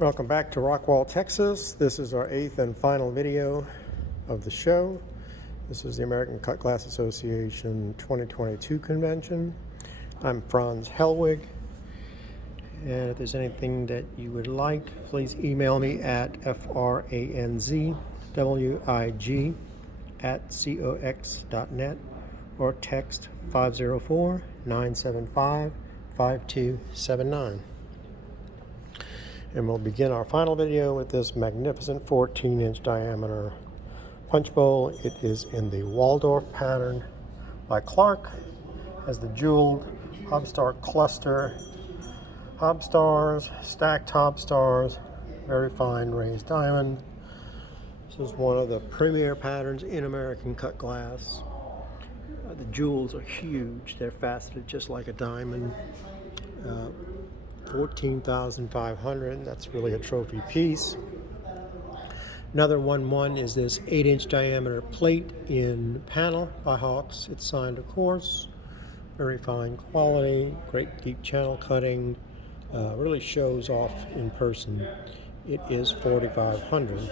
Welcome back to Rockwall, Texas. This is our 8th and final video of the show. This is the American Cut Glass Association 2022 convention. I'm Franz Hellwig, and if there's anything that you would like, please email me at franzwig@cox.net or text 504-975-5279. And we'll begin our final video with this magnificent 14-inch diameter punch bowl. It is in the Waldorf pattern by Clark. Has the jeweled hobstar cluster, hobstars, stacked hobstars, very fine raised diamond. This is one of the premier patterns in American cut glass. The jewels are huge. They're faceted just like a diamond. 14,500. That's really a trophy piece. Another 1-1 is this 8-inch diameter plate in panel by Hawks. It's signed, of course. Very fine quality, great deep channel cutting. Really shows off in person. It is 4,500.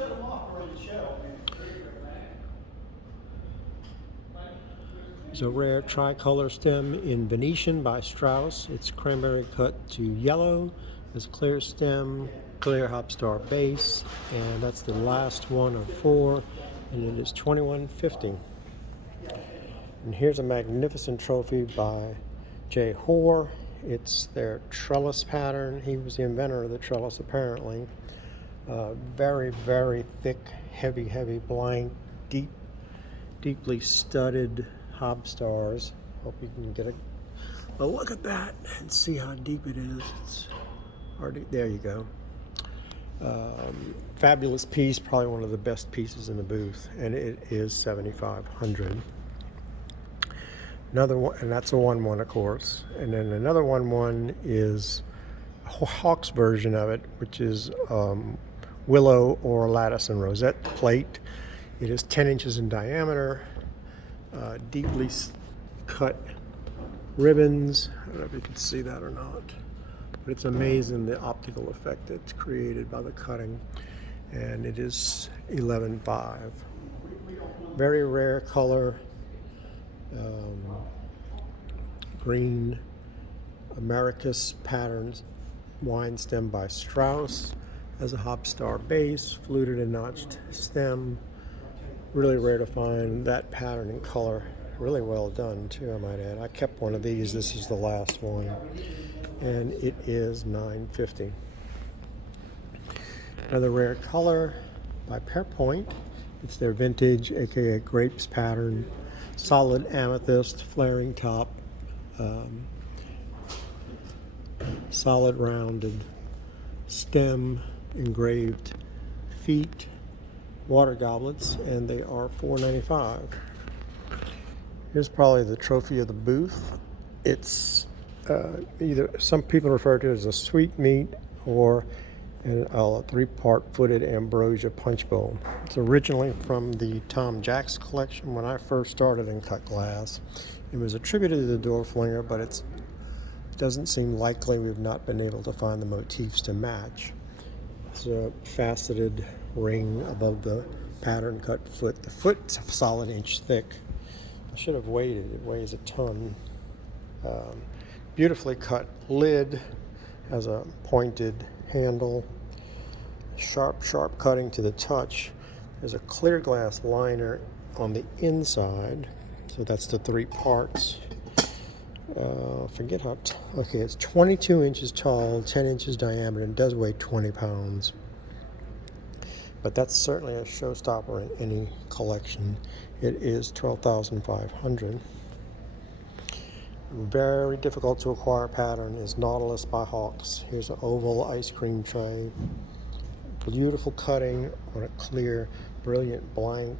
It's a rare tricolor stem in Venetian by Strauss. It's cranberry cut to yellow. There's a clear stem, clear hobstar base, and that's the last one of 4, and it is $21.50. And here's a magnificent trophy by J. Hoare. It's their trellis pattern. He was the inventor of the trellis, apparently. Very, very thick, heavy blank, deeply studded hobstars. Hope you can get a look at that and see how deep it is. It's already, there you go. Fabulous piece, probably one of the best pieces in the booth, and it is 7,500. Another one, and that's a 1-1, of course. And then another 1-1 is Hawk's version of it, which is willow or lattice and rosette plate. It is 10 inches in diameter. Deeply cut ribbons. I don't know if you can see that or not, but it's amazing the optical effect that's created by the cutting, and it is 11.5. Very rare color, green Americus patterns, wine stem by Strauss, has a hobstar base, fluted and notched stem. Really rare to find that pattern and color. Really well done too, I might add. I kept one of these. This is the last one, and it is $9.50. Another rare color by Pearpoint. It's their vintage, aka grapes pattern. Solid amethyst, flaring top, solid rounded stem, engraved feet, water goblets, and they are $4.95. Here's probably the trophy of the booth. It's either, some people refer to it as a sweetmeat or a 3-part footed ambrosia punch bowl. It's originally from the Tom Jacks collection when I first started in cut glass. It was attributed to the Dorflinger, but it doesn't seem likely. We've not been able to find the motifs to match. It's a faceted ring above the pattern cut foot. The foot's a solid inch thick. I should have weighed it. It weighs a ton. Beautifully cut lid, has a pointed handle, sharp cutting to the touch. There's a clear glass liner on the inside, so that's the 3 parts. Forget how, okay, it's 22 inches tall, 10 inches diameter, and does weigh 20 pounds. But that's certainly a showstopper in any collection. It is 12,500. Very difficult to acquire pattern is Nautilus by Hawks. Here's an oval ice cream tray. Beautiful cutting on a clear, brilliant blank.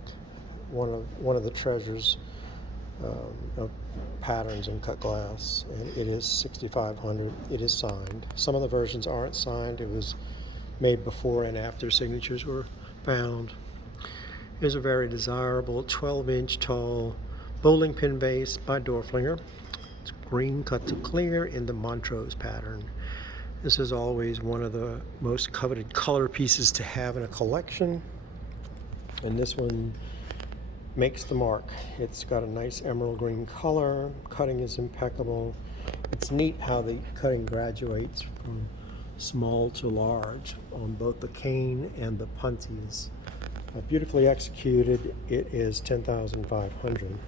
One of the treasures of patterns in cut glass, and it is 6,500. It is signed. Some of the versions aren't signed. It was made before and after signatures were found. Here's a very desirable 12-inch tall bowling pin vase by Dorflinger. It's green cut to clear in the Montrose pattern. This is always one of the most coveted color pieces to have in a collection. And this one makes the mark. It's got a nice emerald green color. Cutting is impeccable. It's neat how the cutting graduates from small to large on both the cane and the punties. Beautifully executed. It is 10,500.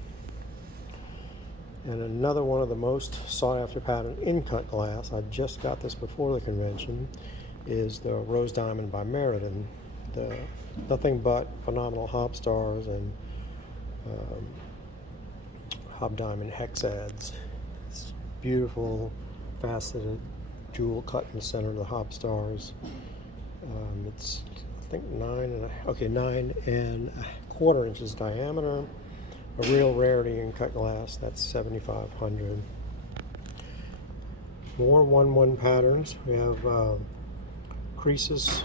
And another one of the most sought after pattern in cut glass, I just got this before the convention, is the Rose Diamond by Meriden. The nothing but phenomenal hob stars and hob diamond hex-ads. It's beautiful, faceted jewel cut in the center of the hob stars. It's I think 9.25 inches diameter. A real rarity in cut glass. That's 7,500. More 1-1 patterns. We have creases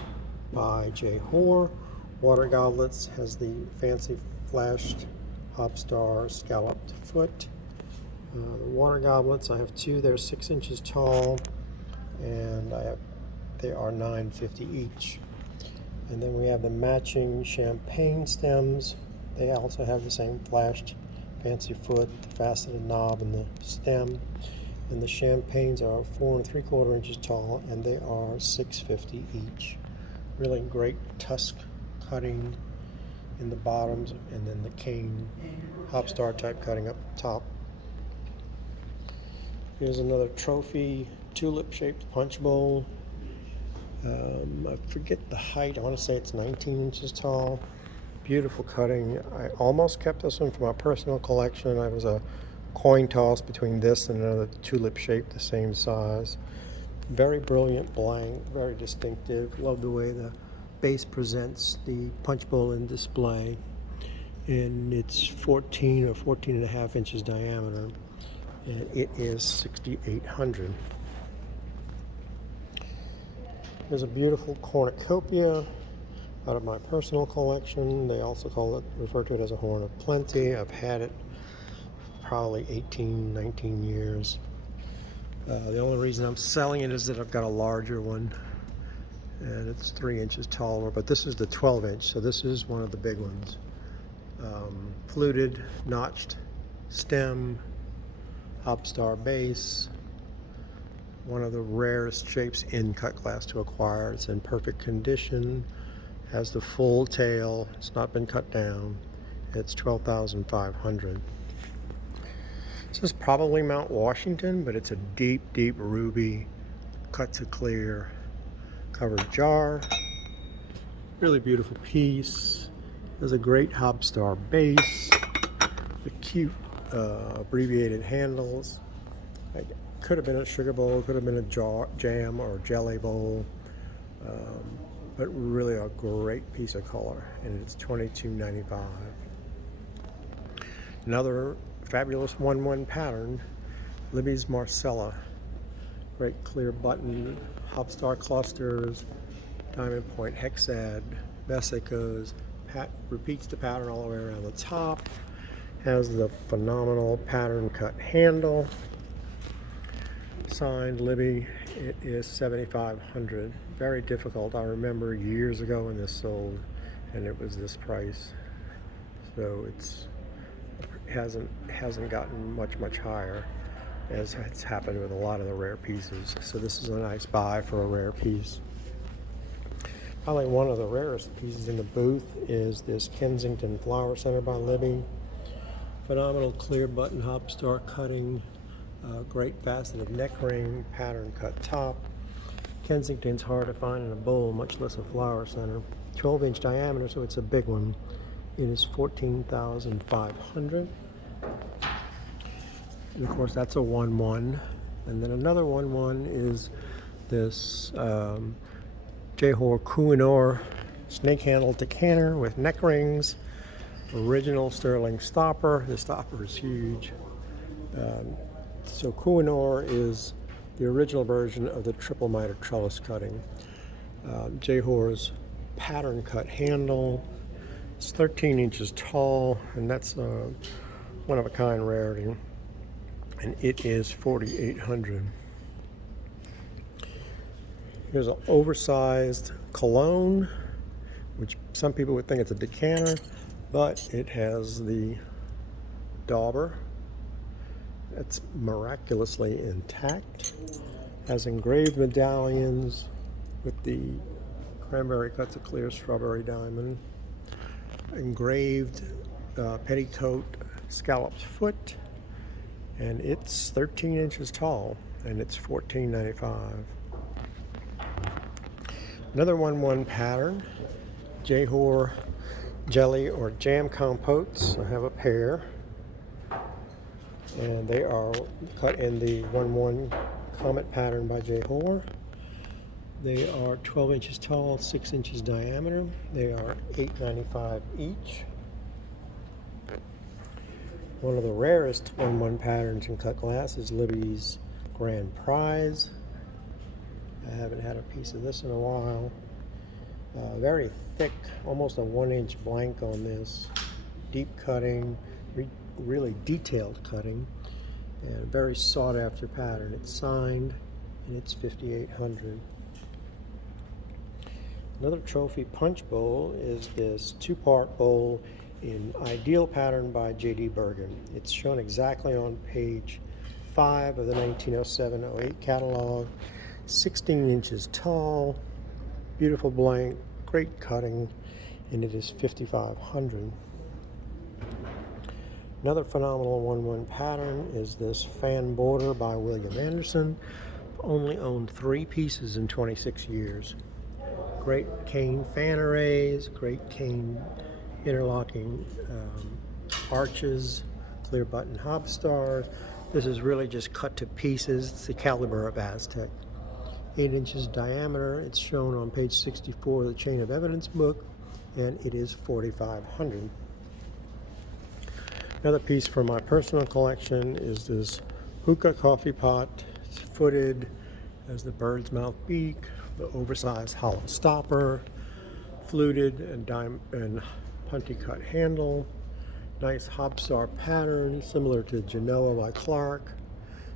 by J. Hoare. Water goblets has the fancy flashed hob star scalloped foot. The water goblets, I have two. They're 6 inches tall, and they are $9.50 each. And then we have the matching champagne stems. They also have the same flashed fancy foot, the faceted knob, and the stem. And the champagnes are 4 3/4 inches tall, and they are $6.50 each. Really great tusk cutting in the bottoms, and then the cane hob star type cutting up top. Here's another trophy tulip shaped punch bowl. I forget the height. I want to say it's 19 inches tall. Beautiful cutting. I almost kept this one for my personal collection. I was a coin toss between this and another tulip shape the same size. Very brilliant blank, very distinctive. Love the way the base presents the punch bowl in display. And it's 14 or 14.5 inches diameter, and it is 6,800. There's a beautiful cornucopia out of my personal collection. They also refer to it as a horn of plenty. I've had it probably 18, 19 years. The only reason I'm selling it is that I've got a larger one, and it's 3 inches taller, but this is the 12 inch, so this is one of the big ones. Fluted, notched stem, hob star base. One of the rarest shapes in cut glass to acquire. It's in perfect condition, has the full tail, it's not been cut down. It's 12,500. This is probably Mount Washington, but it's a deep, deep ruby, cut to clear, covered jar. Really beautiful piece. There's a great hob star base, the cute abbreviated handles. Could have been a sugar bowl, could have been a jam or jelly bowl, but really a great piece of color, and it's $22.95. Another fabulous 1-1 pattern, Libby's Marcella. Great clear button, hob star clusters, diamond point hexad, vesicos, repeats the pattern all the way around the top, has the phenomenal pattern cut handle. Signed Libby. It is 7,500. Very difficult. I remember years ago when this sold, and it was this price. So it hasn't gotten much higher, as it's happened with a lot of the rare pieces. So this is a nice buy for a rare piece. Probably one of the rarest pieces in the booth is this Kensington Flower Center by Libby. Phenomenal clear button hob star cutting. Great faceted neck ring, pattern cut top. Kensington's hard to find in a bowl, much less a flower center. 12 inch diameter, so it's a big one. It is 14,500. And of course, that's a 1-1. And then another 1-1 is this J. Hoare Kohinoor snake handle decanter with neck rings. Original sterling stopper. The stopper is huge. So Kohinoor is the original version of the triple miter trellis cutting. J. Hoare's pattern cut handle. It's 13 inches tall, and that's one of a kind rarity. And it is 4,800. Here's an oversized cologne, which some people would think it's a decanter, but it has the dauber. It's miraculously intact. Has engraved medallions with the cranberry cuts of clear strawberry diamond. Engraved petticoat scalloped foot, and it's 13 inches tall, and it's $14.95. Another 1-1 pattern, Jehor jelly or jam compotes. I have a pair, and they are cut in the 1-1 comet pattern by Jehor. They are 12 inches tall, 6 inches diameter. They are $8.95 each. One of the rarest 1-1 patterns in cut glass is Libby's Grand Prize. I haven't had a piece of this in a while. Very thick, almost a 1-inch blank on this. Deep cutting, really detailed cutting, and very sought after pattern. It's signed, and it's $5,800. Another trophy punch bowl is this 2-part bowl in ideal pattern by J.D. Bergen. It's shown exactly on page 5 of the 1907-08 catalog. 16 inches tall, beautiful blank, great cutting, and it is $5,500. Another phenomenal 1-1 pattern is this fan border by William Anderson. Only owned 3 pieces in 26 years. Great cane fan arrays, great cane interlocking arches, clear button hob stars. This is really just cut to pieces. It's the caliber of Aztec. 8 inches diameter. It's shown on page 64 of the Chain of Evidence book, and it is $4,500. Another piece from my personal collection is this hookah coffee pot. It's footed, has the bird's mouth beak, the oversized hollow stopper, fluted and punty cut handle, nice hobstar pattern similar to Genoa by Clark,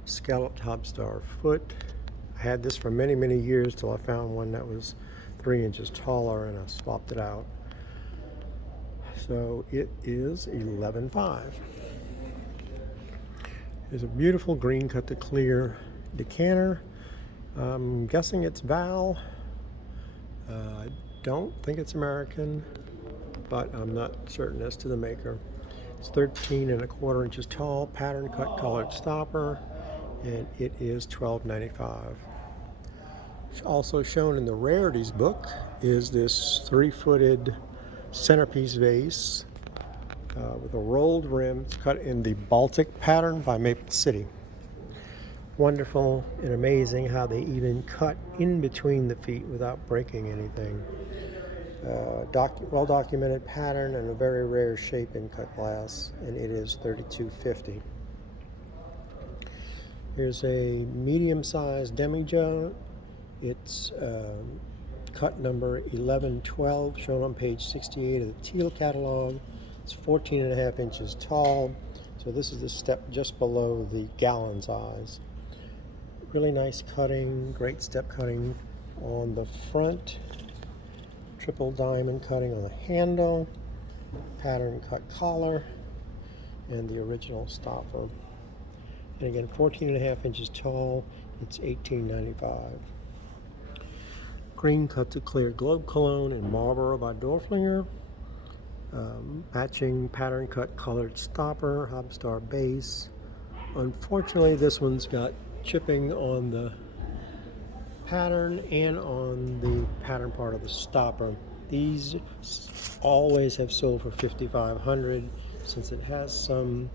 scalloped hobstar foot. I had this for many, many years till I found one that was 3 inches taller, and I swapped it out. So it is $11.05. There's a beautiful green cut to clear decanter. I'm guessing it's Val. I don't think it's American, but I'm not certain as to the maker. It's 13¼ inches tall, pattern cut colored stopper, and it is $12.95. Also shown in the rarities book is this 3-footed centerpiece vase with a rolled rim. It's cut in the Baltic pattern by Maple City. Wonderful and amazing how they even cut in between the feet without breaking anything. Well-documented pattern and a very rare shape in cut glass, and it is $32.50. Here's a medium-sized demijohn. It's cut number 1112, shown on page 68 of the Teal catalog. It's 14.5 inches tall, so this is the step just below the gallon size. Really nice cutting, great step cutting on the front, triple diamond cutting on the handle, pattern cut collar, and the original stopper. And again, 14.5 inches tall, it's $18.95. Green cut to clear globe cologne in Marlboro by Dorflinger. Matching pattern cut colored stopper, hobstar base. Unfortunately, this one's got chipping on the pattern and on the pattern part of the stopper. These always have sold for $5,500. Since it has some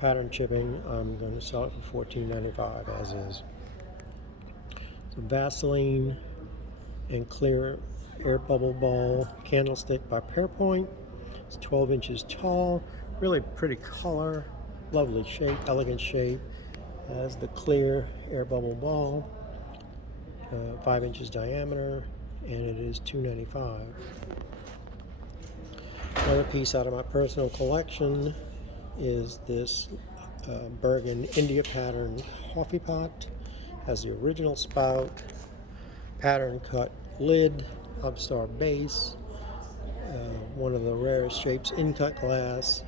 pattern chipping, I'm going to sell it for $14.95 as is. So Vaseline and clear air bubble ball candlestick by Pearpoint. It's 12 inches tall, really pretty color, lovely shape, elegant shape. Has the clear air bubble ball, 5 inches diameter, and it is $2.95. Another piece out of my personal collection is this Bergen India pattern coffee pot. Has the original spout, pattern cut lid, upstar base, one of the rarest shapes in cut glass.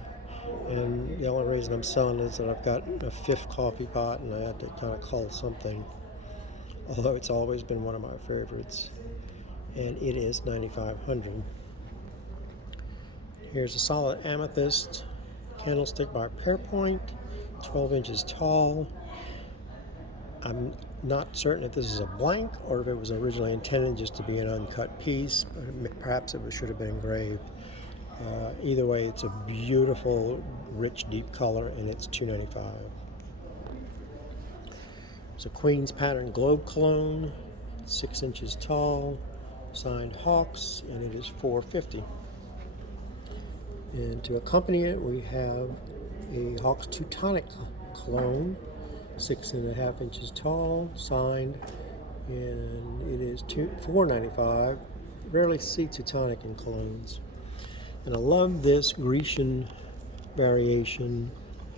And the only reason I'm selling is that I've got a fifth coffee pot and I had to kind of cull something, although it's always been one of my favorites. And it is $9,500. Here's a solid amethyst candlestick by Pearpoint, 12 inches tall. I'm not certain if this is a blank or if it was originally intended just to be an uncut piece. Perhaps it should have been engraved. Either way, it's a beautiful, rich, deep color, and it's $2.95. It's a Queen's Pattern Globe Cologne, 6 inches tall, signed Hawks, and it is $4.50. And to accompany it, we have a Hawks Teutonic Cologne, 6.5 inches tall, signed, and it is $4.95. Rarely see Teutonic in colognes. And I love this Grecian variation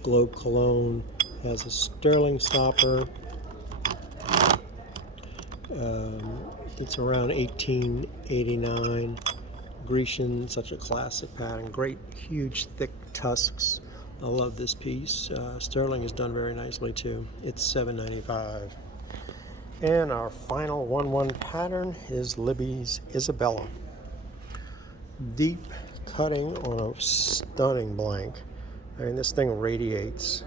Globe Cologne. It has a sterling stopper. It's around 1889. Grecian, such a classic pattern. Great, huge, thick tusks. I love this piece. Sterling is done very nicely too. It's $7.95. And our final 1-1 pattern is Libby's Isabella. Deep cutting on a stunning blank. I mean, this thing radiates.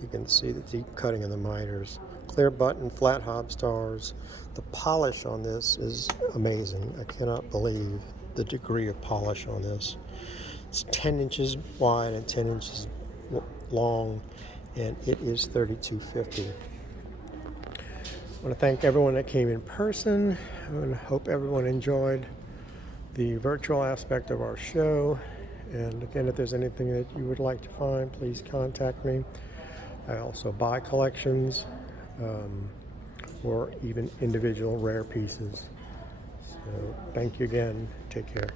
You can see the deep cutting in the miters. Clear button, flat hob stars. The polish on this is amazing. I cannot believe the degree of polish on this. It's 10 inches wide and 10 inches long, and it is $32.50. I want to thank everyone that came in person, and hope everyone enjoyed the virtual aspect of our show. And again, if there's anything that you would like to find, please contact me. I also buy collections or even individual rare pieces. So thank you again. Take care.